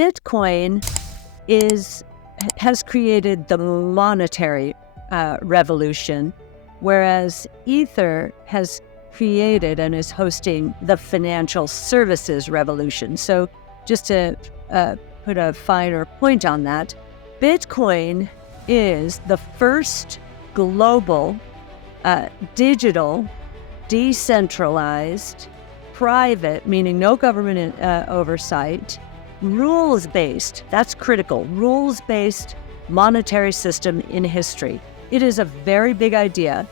Bitcoin has created the monetary revolution, whereas Ether has created and is hosting the financial services revolution. So just to put a finer point on that, Bitcoin is the first global, digital, decentralized, private, meaning no government oversight, rules-based, that's critical, rules-based monetary system in history. It is a very big idea.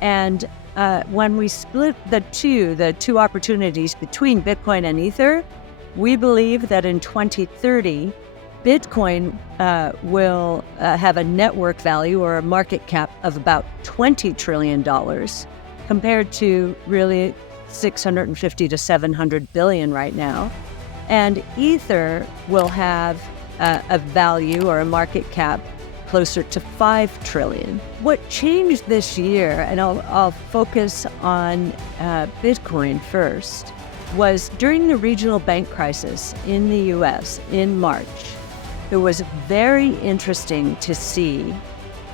And when we split the two opportunities between Bitcoin and Ether, we believe that in 2030, Bitcoin will have a network value or a market cap of about $20 trillion compared to really 650 to 700 billion right now. And Ether will have a value or a market cap closer to 5 trillion. What changed this year, and I'll focus on Bitcoin first, was during the regional bank crisis in the US in March. It was very interesting to see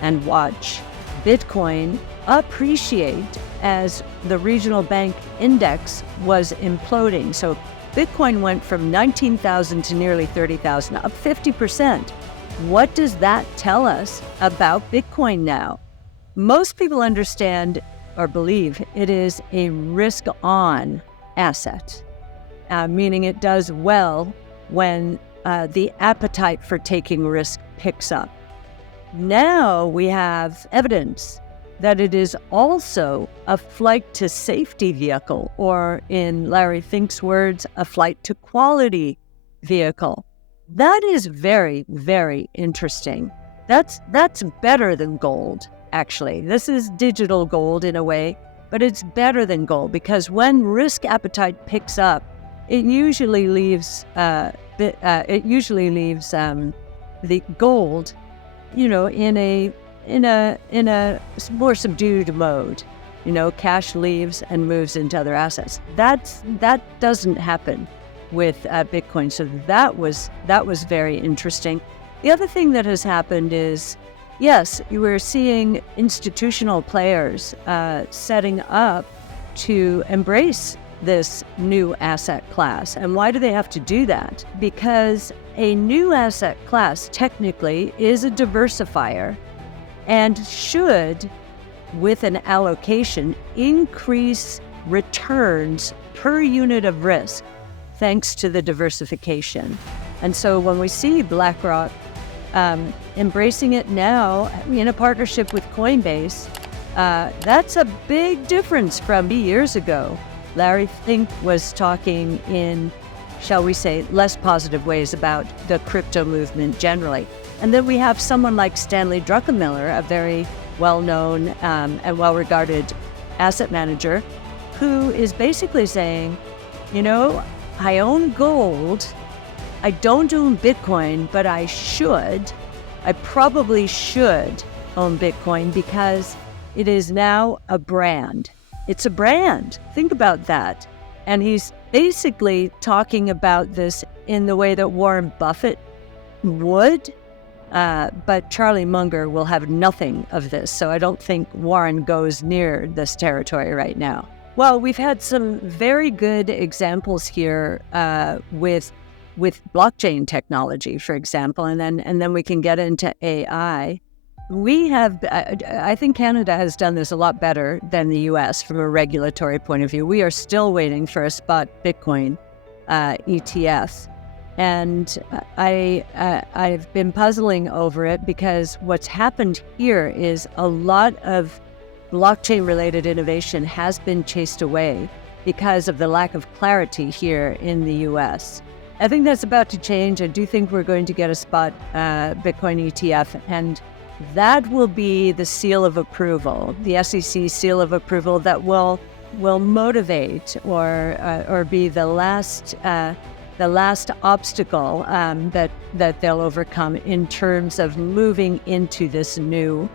and watch Bitcoin appreciate as the regional bank index was imploding. So Bitcoin went from 19,000 to nearly 30,000, up 50%. What does that tell us about Bitcoin now? Most people understand or believe it is a risk-on asset, meaning it does well when the appetite for taking risk picks up. Now we have evidence that it is also a flight to safety vehicle, or in Larry Fink's words, a flight to quality vehicle. That is very, very interesting. That's better than gold, actually. This is digital gold in a way, but it's better than gold because when risk appetite picks up, it usually leaves the gold, in a more subdued mode. Cash leaves and moves into other assets. That doesn't happen with Bitcoin. So that was very interesting. The other thing that has happened is, yes, we're seeing institutional players setting up to embrace this new asset class. And why do they have to do that? Because a new asset class technically is a diversifier and should, with an allocation, increase returns per unit of risk thanks to the diversification. And so when we see BlackRock embracing it now in a partnership with Coinbase, that's a big difference from years ago. Larry Fink was talking in, shall we say, less positive ways about the crypto movement generally. And then we have someone like Stanley Druckenmiller, a very well-known and well-regarded asset manager, who is basically saying, I own gold, I don't own Bitcoin, but I probably should own Bitcoin because it is now a brand. It's a brand. Think about that. And he's basically talking about this in the way that Warren Buffett would, but Charlie Munger will have nothing of this. So I don't think Warren goes near this territory right now. Well, we've had some very good examples here with blockchain technology, for example, and then we can get into AI. I think Canada has done this a lot better than the US from a regulatory point of view. We are still waiting for a spot Bitcoin ETF. And I've been puzzling over it because what's happened here is a lot of blockchain-related innovation has been chased away because of the lack of clarity here in the US. I think that's about to change. I do think we're going to get a spot Bitcoin ETF, and that will be the seal of approval, the SEC seal of approval that will motivate or be the last obstacle that they'll overcome in terms of moving into this new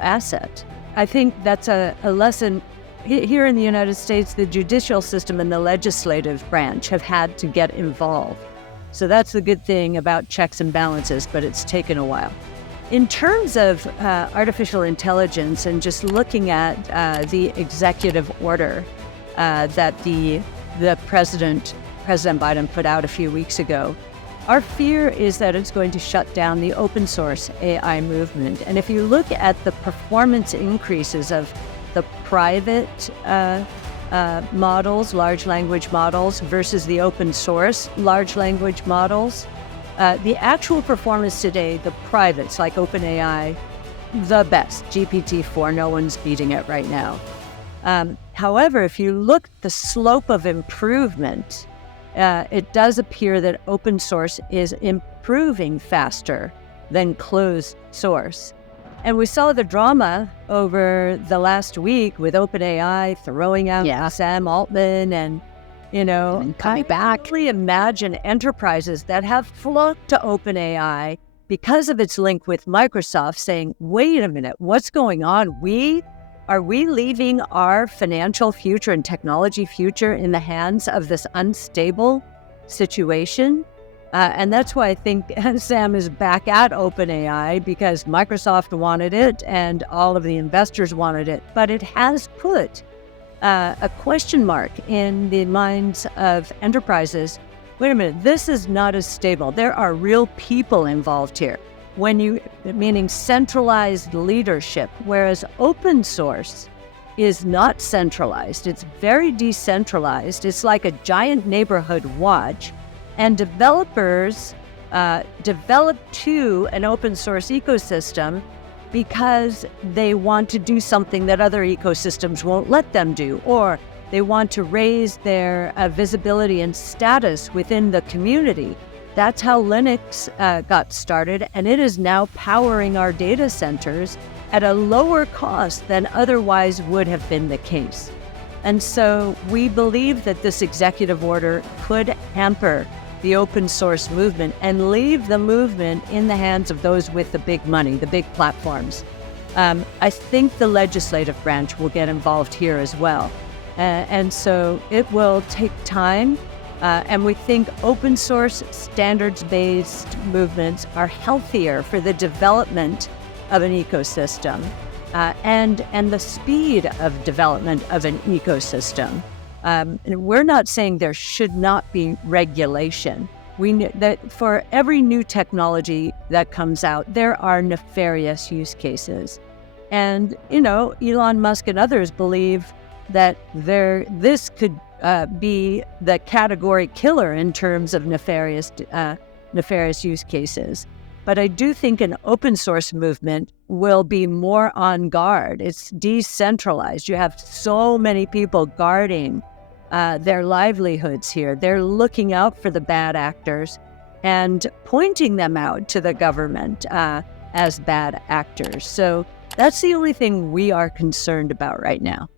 asset. I think that's a lesson. Here in the United States, the judicial system and the legislative branch have had to get involved. So that's the good thing about checks and balances, but it's taken a while. In terms of artificial intelligence and just looking at the executive order that the President Biden put out a few weeks ago, our fear is that it's going to shut down the open source AI movement. And if you look at the performance increases of the private models, large language models, versus the open source large language models, the actual performance today, the privates like OpenAI, the best. GPT-4, no one's beating it right now. However, if you look at the slope of improvement, it does appear that open source is improving faster than closed source. And we saw the drama over the last week with OpenAI throwing out Sam Altman and coming back. Really imagine enterprises that have flocked to OpenAI because of its link with Microsoft saying, wait a minute, what's going on? Are we leaving our financial future and technology future in the hands of this unstable situation? And that's why I think Sam is back at OpenAI, because Microsoft wanted it and all of the investors wanted it. But it has put a question mark in the minds of enterprises. Wait a minute, this is not as stable. There are real people involved here. Meaning centralized leadership, whereas open source is not centralized. It's very decentralized. It's like a giant neighborhood watch, and developers develop to an open source ecosystem because they want to do something that other ecosystems won't let them do, or they want to raise their visibility and status within the community. That's how Linux got started, and it is now powering our data centers at a lower cost than otherwise would have been the case. And so we believe that this executive order could hamper the open source movement and leave the movement in the hands of those with the big money, the big platforms. I think the legislative branch will get involved here as well. And so it will take time. And we think open source standards-based movements are healthier for the development of an ecosystem and the speed of development of an ecosystem. And we're not saying there should not be regulation. We know that for every new technology that comes out, there are nefarious use cases. And, Elon Musk and others believe that this could be the category killer in terms of nefarious use cases. But I do think an open source movement will be more on guard. It's decentralized. You have so many people guarding their livelihoods here. They're looking out for the bad actors and pointing them out to the government as bad actors. So that's the only thing we are concerned about right now.